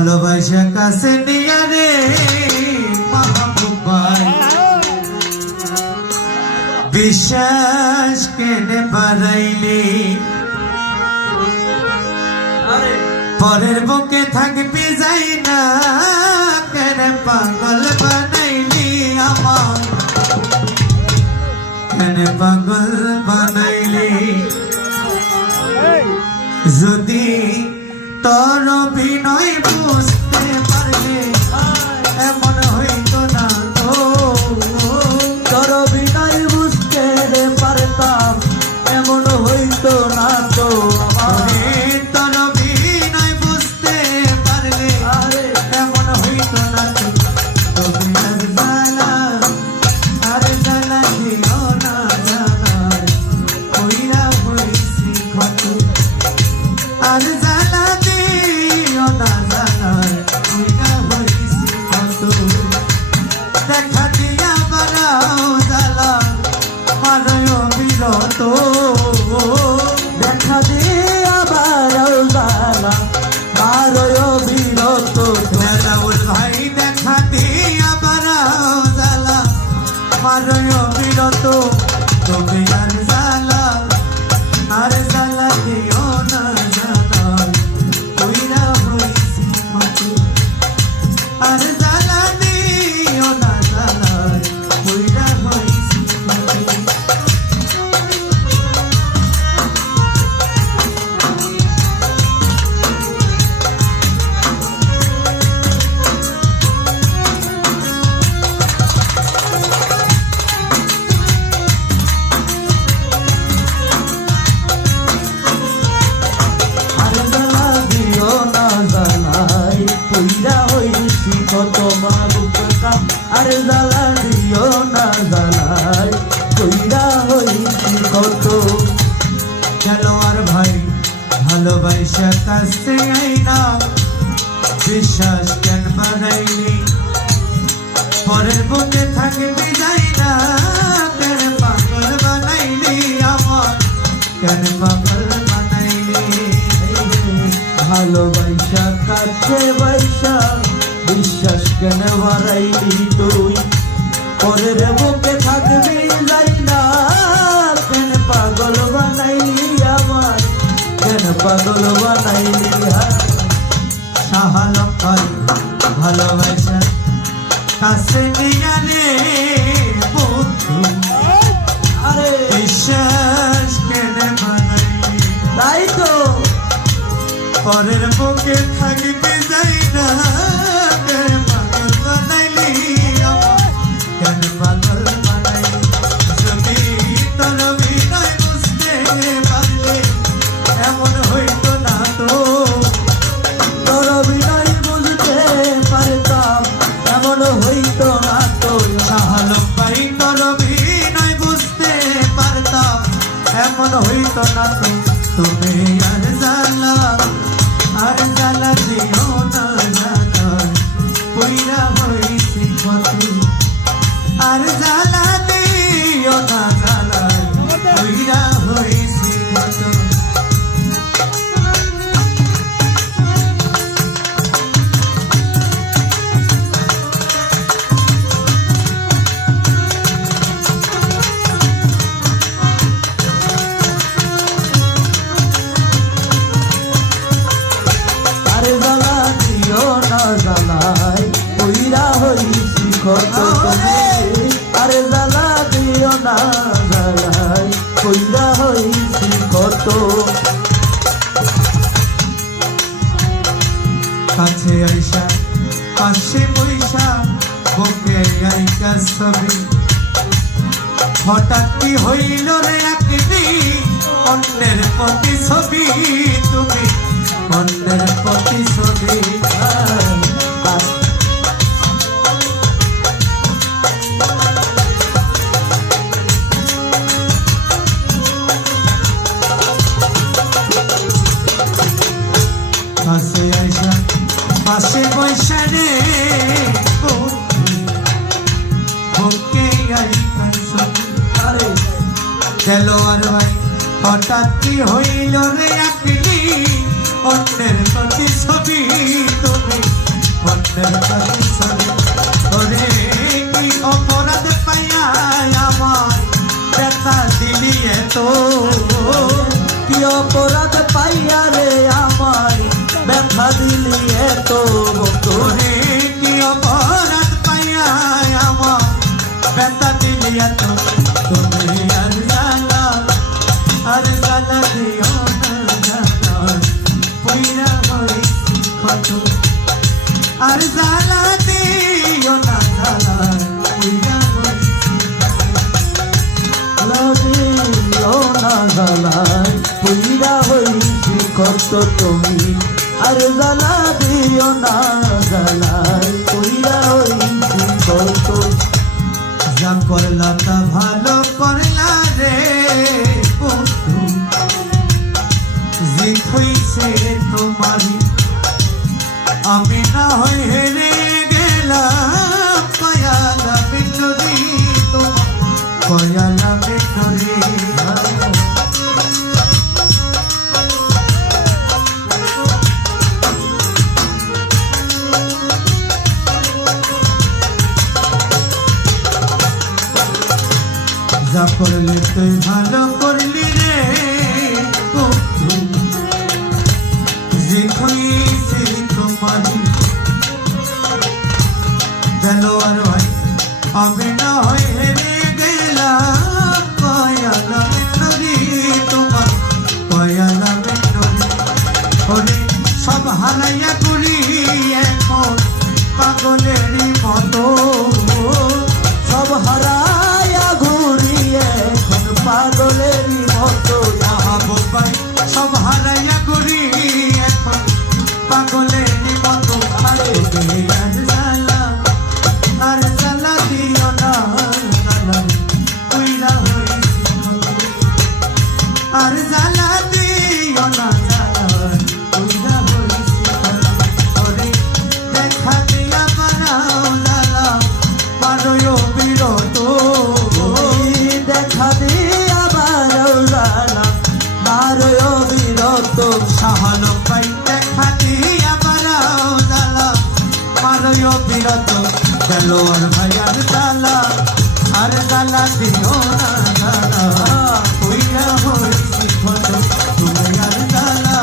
ভালোবাসা কাছে নিয়ে রে মাহবুব ভাই বিশ্বাস কেনে বাড়াইলি পরের বুকে থাকবি যাই না কেন পাগল বানাইলি আমার কেন পাগল বানাইলি যদি তোর অভিনয় বুঝতে পারলে এমন হইতো না তো তোর অভিনয় বুঝতে পারতাম এমন হইতো না তো তোর অভিনয় বুঝতে পারলে এমন হইতো না তো তুমি আর জ্বালা দিও না জ্বালা কইরা হইছি কত আর জ্বালা দিও না জ্বালা কইরা হইছি কত দেখা দিয়া বাড়াও জ্বালা মারয় বিরত দেখা দিয়া বারো জ্বালা মারয় বিরত রাউল ভাই দেখা দিয়া বাড়াও জ্বালা মারয় বিরত তুমি আর জ্বালা দিও না জ্বালা কইরা হইছি কত আর জ্বালা দিও না জ্বালা কইরা হইছি কত আর জ্বালা দিও না জ্বালাই পইরা হইছি কত মাগুকা আর জ্বালা দিও না জ্বালাই পইরা হইছি কত খেলোয়ার ভাই ভালোবাসা কাছে আইনা বিশ্বাস কেন বাড়াইলি পরের বুকে থাকবি যাই না কেন পাগল বানাইলি আমার কেন পাগল বানাইলি ভালোবাসা কাছে বাইসা বিশ্বাস কেন বাড়াইলি তুই পরের বুকে থাকবি যাই না কেন পাগল বানাইলি আমার কেন পাগল বানাইলি সাহালম ভাই ভালোবাসা কাছে নিয়ে রে বন্ধু আরে বিশ্বাস কেন বানাইলি তাই তো পরের বুকে থাকবে যাই না কেন পাগল বানাইলি আমার কেন পাগল বানাইলি যদি তোর অভিনয় বুঝতে পারলে এমন হইতো না তো তোর অভিনয় বুঝতে পারতাম এমন হইতো না তো সাহালম ভাই তোর অভিনয় বুঝতে পারতাম এমন হইতো না তো তুমি আর জ্বালা দিও না জ্বালা কইরা হইছি কত আর জ্বালা দিও না জ্বালা কইরা হইছি কত আরে জ্বালা দিও না জ্বালাই কইরা হইছি কত আরে জ্বালা দিও না জ্বালাই কইরা হইছি কত কাছে আইসা পাশে বইসা বুকে আইকা ছবি হঠাৎ কি হইল রে একদিন অন্যের প্রতি ছবি তুমি অন্যের প্রতি ছবি কাছে আইসা পাশে বইসা রে বুকে আইকা ছবি আরে খেলোয়ার ভাই হঠাৎ কি হইল রে একদিন অন্যের প্রতি ছবি তুমি অন্যের প্রতি ছবি ওরে কি অপরাধ পাইয়া আমার ব্যথা দিলি এত কি অপরাধ পাইয়া রে আমায় ব্যথা দিলি এত বন্ধু ওরে কি অপরাধ পাইয়া আমার ব্যথা দিলি এত তুমি আর জ্বালা দিও না জ্বালা পইরা হইছি ক্ষত আর জ্বালা দিও না জ্বালা পইরা হইছি লাগিও না জ্বালায় পুইরা হইছি কত তুমি আর জ্বালা দিও না জ্বালায় পুইরা হইছি কত যা করলা তা ভালো করলা রে বন্ধু জিত হইছে তোমারই আমি না হই হেরে গেলাম কয়ালা বিটরি তোমার কয়ালা বিটরি যা করলি তুই ভালো করলি রে বন্ধু জিত হইছে তোমারই দেলোয়ার ভাই আমি না হই হেরে গেলাম কয়ালা বিটরি তোমার কয়ালা বিটরি ওরে সব হারাইয়া করি এখন পাগলেরই মতো সব হারায়া ঘুরি এখন পাগলেরই মতো আহবাই সব হারাইয়া করি এখন পাগলেরই মতো আরে আর জ্বালা দিও না জ্বালা কইরা হইছি আর জ্বালা দিও না জ্বালা কইরা হইছি ওরে দেখা দিয়া বানাও জ্বালা পারো বিরত দেখা দিয়া বারো জানা মারয় বিরত সাহান পাই দেখা দিয়া বানাও জ্বালা পারো বিরত দেলোয়ার ভাই আর জ্বালা দিও না জ্বালা কইরা হইছি ক্ষত তুমি আর জ্বালা